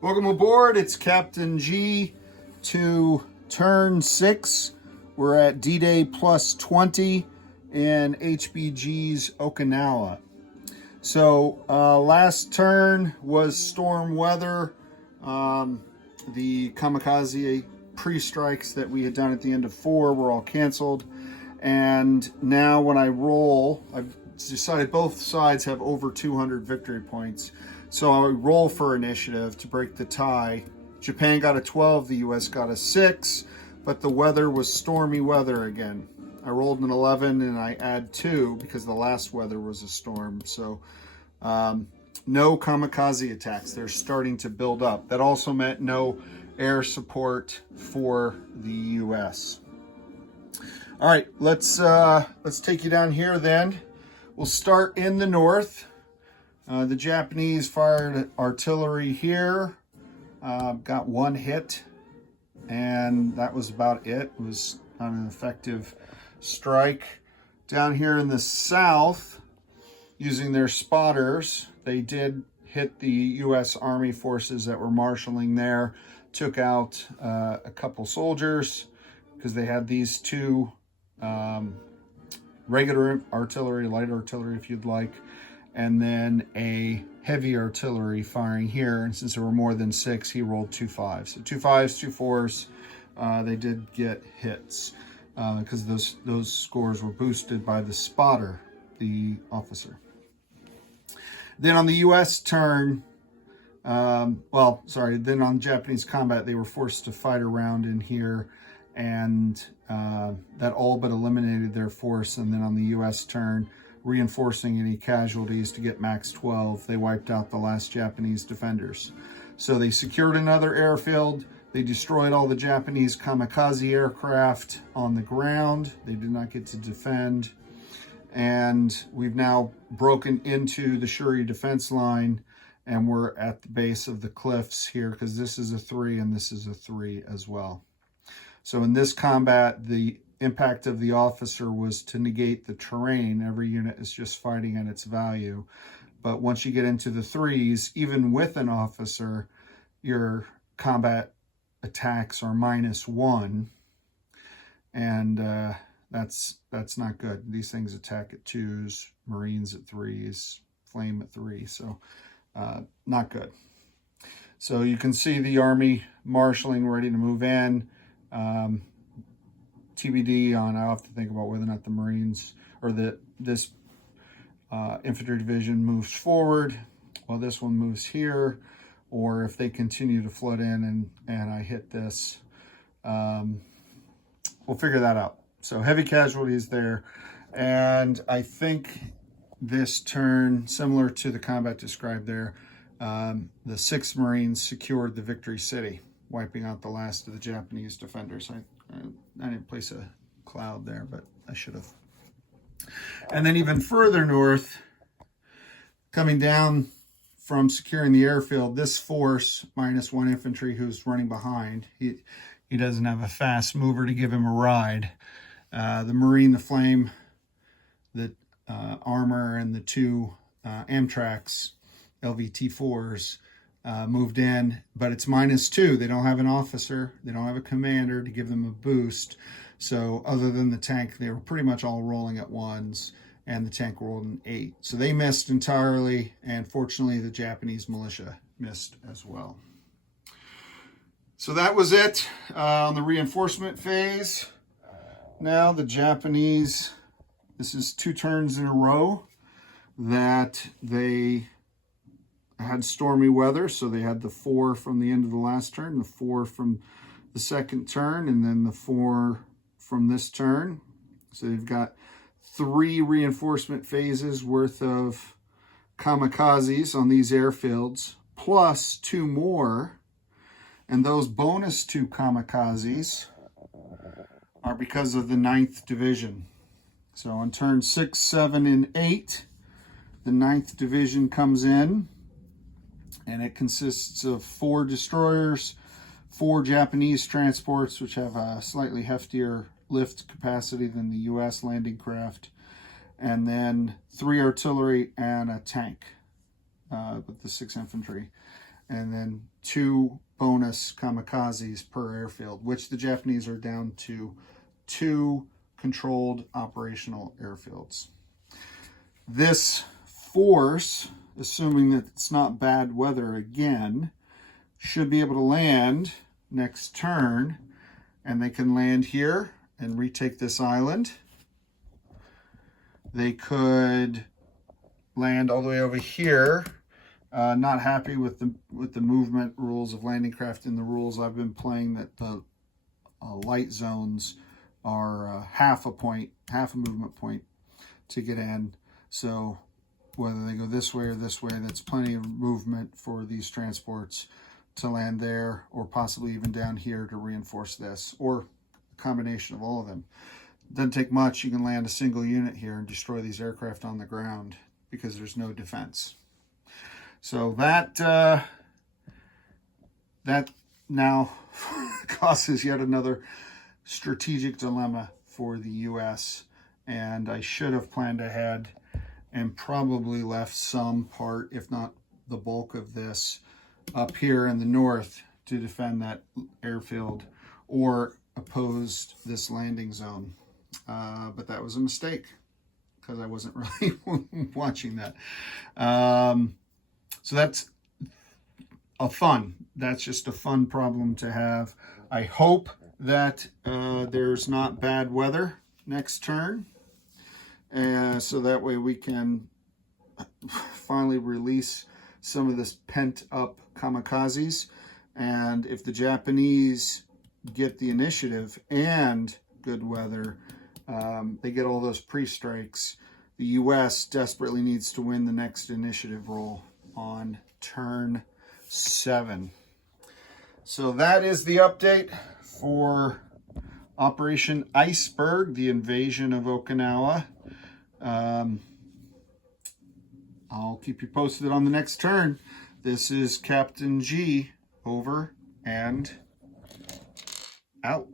Welcome aboard. It's Captain G to turn 6. We're at D-Day plus 20 in HBG's Okinawa. So last turn was storm weather. The kamikaze pre-strikes that we had done at the end of 4 were all canceled. And now when I roll, I've decided both sides have over 200 victory points. So I roll for initiative to break the tie. Japan got a 12, the US got a 6, but the weather was stormy weather again. I rolled an 11 and I add 2 because the last weather was a storm. So no kamikaze attacks. They're starting to build up. That also meant no air support for the US. All right, let's take you down here then. We'll start in the north. The Japanese fired artillery here, got 1 hit, and that was about it. It was not an effective strike. Down here in the south, using their spotters, they did hit the U.S. Army forces that were marshaling there, took out a couple soldiers because they had these 2 regular artillery, light artillery if you'd like, and then a heavy artillery firing here. And since there were more than 6, he rolled 2 5s. So 2 5s, 2 4s. They did get hits because those scores were boosted by the spotter, the officer. Then on the U.S. turn, then on Japanese combat, they were forced to fight around in here, and that all but eliminated their force. And then on the U.S. turn, reinforcing any casualties to get max 12, they wiped out the last Japanese defenders. So they secured another airfield. They destroyed all the Japanese kamikaze aircraft on the ground. They did not get to defend. And we've now broken into the Shuri defense line, and we're at the base of the cliffs here because this is a 3 and this is a 3 as well. So in this combat, the impact of the officer was to negate the terrain. Every unit is just fighting at its value. But once you get into the 3s, even with an officer, your combat attacks are -1. And that's not good. These things attack at 2s, Marines at 3s, Flame at 3. So not good. So you can see the Army marshaling, ready to move in. TBD on, I'll have to think about whether or not the Marines or this infantry division moves forward while this one moves here, or if they continue to flood in and I hit this. We'll figure that out. So heavy casualties there. And I think this turn, similar to the combat described there, the 6th Marines secured the Victory City, wiping out the last of the Japanese defenders. I didn't place a cloud there, but I should have. And then even further north, coming down from securing the airfield, this force, -1 infantry who's running behind, he doesn't have a fast mover to give him a ride. The Marine, the Flame, the armor, and the 2 Amtracs, LVT-4s, moved in, but it's -2. They don't have an officer. They don't have a commander to give them a boost. So other than the tank, they were pretty much all rolling at 1s, and the tank rolled an 8. So they missed entirely, and fortunately the Japanese militia missed as well. So that was it on the reinforcement phase. Now the Japanese, this is 2 turns in a row that they had stormy weather. So they had the 4 from the end of the last turn, the 4 from the second turn, and then the 4 from this turn. So they've got 3 reinforcement phases worth of kamikazes on these airfields, plus 2 more. And those bonus 2 kamikazes are because of the 9th Division. So on turn 6, 7, and 8, the 9th Division comes in, and it consists of 4 destroyers, 4 Japanese transports, which have a slightly heftier lift capacity than the U.S. landing craft, and then 3 artillery and a tank with the 6 infantry. and then 2 bonus kamikazes per airfield, which the Japanese are down to 2 controlled operational airfields. This force, assuming that it's not bad weather again, should be able to land next turn, and they can land here and retake this island. They could land all the way over here. Not happy with the movement rules of landing craft. In the rules I've been playing, that the light zones are half a movement point to get in. So whether they go this way or this way, that's plenty of movement for these transports to land there, or possibly even down here to reinforce this, or a combination of all of them. Doesn't take much. You can land a single unit here and destroy these aircraft on the ground because there's no defense. So that now causes yet another strategic dilemma for the U.S. And I should have planned ahead and probably left some part, if not the bulk of this, up here in the north to defend that airfield or opposed this landing zone. But that was a mistake because I wasn't really watching that. So that's just a fun problem to have. I hope that there's not bad weather next turn, so that way we can finally release some of this pent up kamikazes. And if the Japanese get the initiative and good weather, they get all those pre-strikes, the U.S. desperately needs to win the next initiative roll on turn 7. So that is the update for Operation Iceberg, the invasion of Okinawa. I'll keep you posted on the next turn. This is Captain G, over and out.